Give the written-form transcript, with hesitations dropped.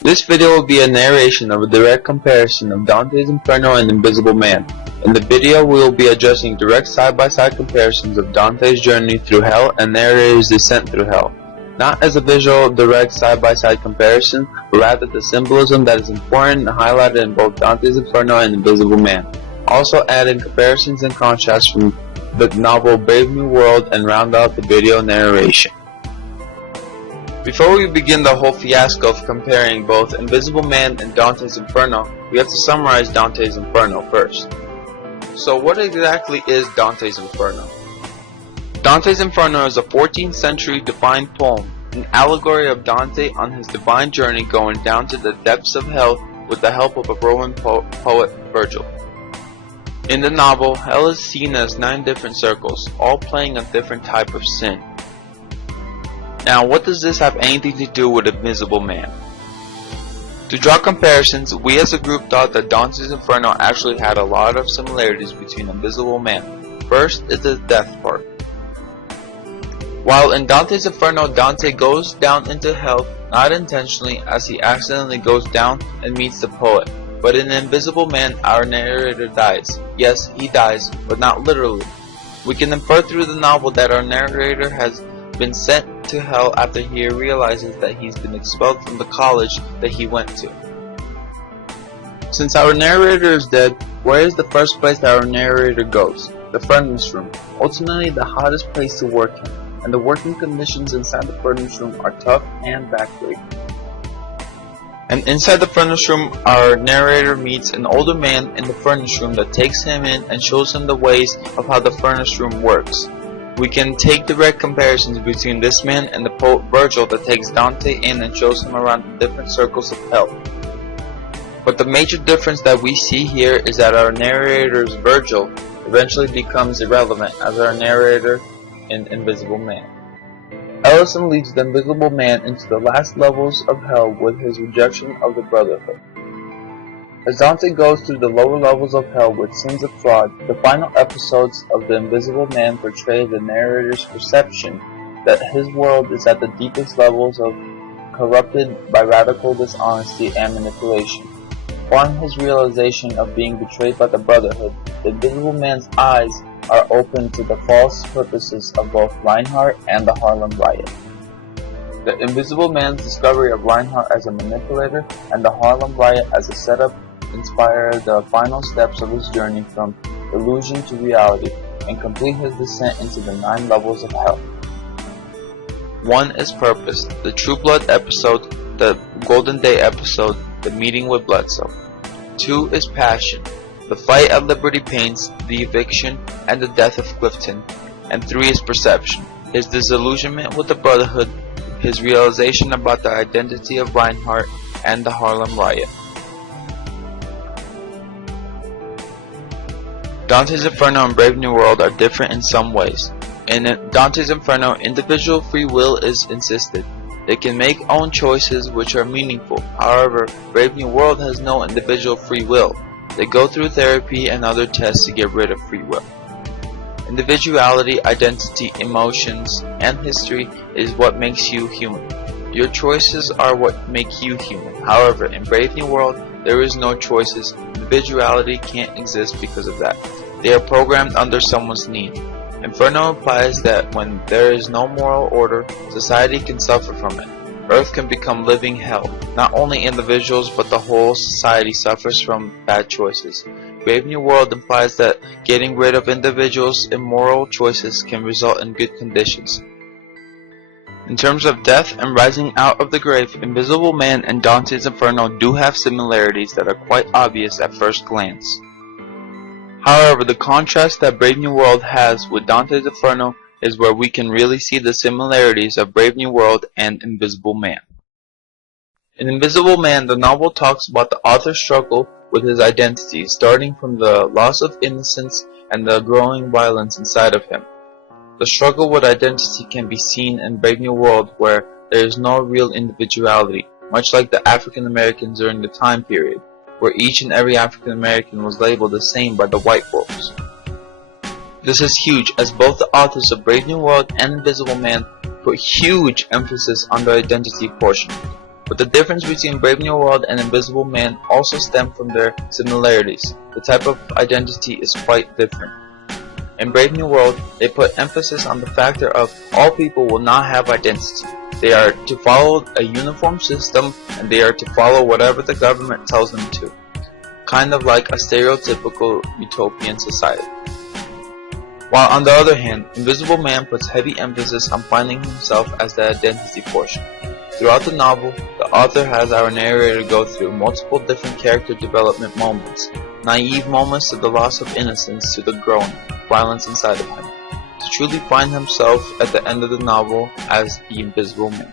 This video will be a narration of a direct comparison of Dante's Inferno and Invisible Man. In the video, we will be addressing direct side-by-side comparisons of Dante's journey through hell and narrator's descent through hell. Not as a visual, direct side-by-side comparison, but rather the symbolism that is important and highlighted in both Dante's Inferno and Invisible Man. Also adding comparisons and contrasts from the novel Brave New World and round out the video narration. Before we begin the whole fiasco of comparing both Invisible Man and Dante's Inferno, we have to summarize Dante's Inferno first. So what exactly is Dante's Inferno? Dante's Inferno is a 14th century divine poem, an allegory of Dante on his divine journey going down to the depths of hell with the help of a Roman poet Virgil. In the novel, hell is seen as 9 different circles, all playing a different type of sin. Now, what does this have anything to do with Invisible Man? To draw comparisons, we as a group thought that Dante's Inferno actually had a lot of similarities between Invisible Man. First is the death part. While in Dante's Inferno, Dante goes down into hell, not intentionally, as he accidentally goes down and meets the poet. But in Invisible Man, our narrator dies. Yes, he dies, but not literally. We can infer through the novel that our narrator has been sent to hell after he realizes that he's been expelled from the college that he went to. Since our narrator is dead, where is the first place that our narrator goes? The furnace room, ultimately the hottest place to work in, and the working conditions inside the furnace room are tough and backbreaking. And inside the furnace room, our narrator meets an older man in the furnace room that takes him in and shows him the ways of how the furnace room works. We can take direct comparisons between this man and the poet Virgil that takes Dante in and shows him around the different circles of hell. But the major difference that we see here is that our narrator's Virgil eventually becomes irrelevant as our narrator in Invisible Man. Ellison leads the Invisible Man into the last levels of hell with his rejection of the Brotherhood. As Dante goes through the lower levels of hell with sins of fraud, the final episodes of The Invisible Man portray the narrator's perception that his world is at the deepest levels of corrupted by radical dishonesty and manipulation. Upon his realization of being betrayed by the Brotherhood, the Invisible Man's eyes are open to the false purposes of both Reinhardt and the Harlem Riot. The Invisible Man's discovery of Reinhardt as a manipulator and the Harlem Riot as a setup inspire the final steps of his journey from illusion to reality and complete his descent into the 9 levels of hell. 1 is Purpose, the True Blood episode, the Golden Day episode, the meeting with Bledsoe. 2 is Passion, the fight at Liberty Paints, the eviction, and the death of Clifton. And 3 is Perception, his disillusionment with the Brotherhood, his realization about the identity of Reinhardt, and the Harlem Riot. Dante's Inferno and Brave New World are different in some ways. In Dante's Inferno, individual free will is insisted. They can make own choices which are meaningful. However, Brave New World has no individual free will. They go through therapy and other tests to get rid of free will. Individuality, identity, emotions, and history is what makes you human. Your choices are what make you human. However, in Brave New World, there is no choices. Individuality can't exist because of that. They are programmed under someone's need. Inferno implies that when there is no moral order, society can suffer from it. Earth can become living hell. Not only individuals, but the whole society suffers from bad choices. Brave New World implies that getting rid of individuals' immoral choices can result in good conditions. In terms of death and rising out of the grave, Invisible Man and Dante's Inferno do have similarities that are quite obvious at first glance. However, the contrast that Brave New World has with Dante's Inferno is where we can really see the similarities of Brave New World and Invisible Man. In Invisible Man, the novel talks about the author's struggle with his identity, starting from the loss of innocence and the growing violence inside of him. The struggle with identity can be seen in Brave New World, where there is no real individuality, much like the African Americans during the time period, where each and every African American was labeled the same by the white folks. This is huge, as both the authors of Brave New World and Invisible Man put huge emphasis on the identity portion. But the difference between Brave New World and Invisible Man also stem from their similarities. The type of identity is quite different. In Brave New World, they put emphasis on the factor of all people will not have identity. They are to follow a uniform system, and they are to follow whatever the government tells them to. Kind of like a stereotypical utopian society. While on the other hand, Invisible Man puts heavy emphasis on finding himself as the identity portion. Throughout the novel, the author has our narrator go through multiple different character development moments, naive moments to the loss of innocence to the growing violence inside of him, to truly find himself at the end of the novel as the Invisible Man.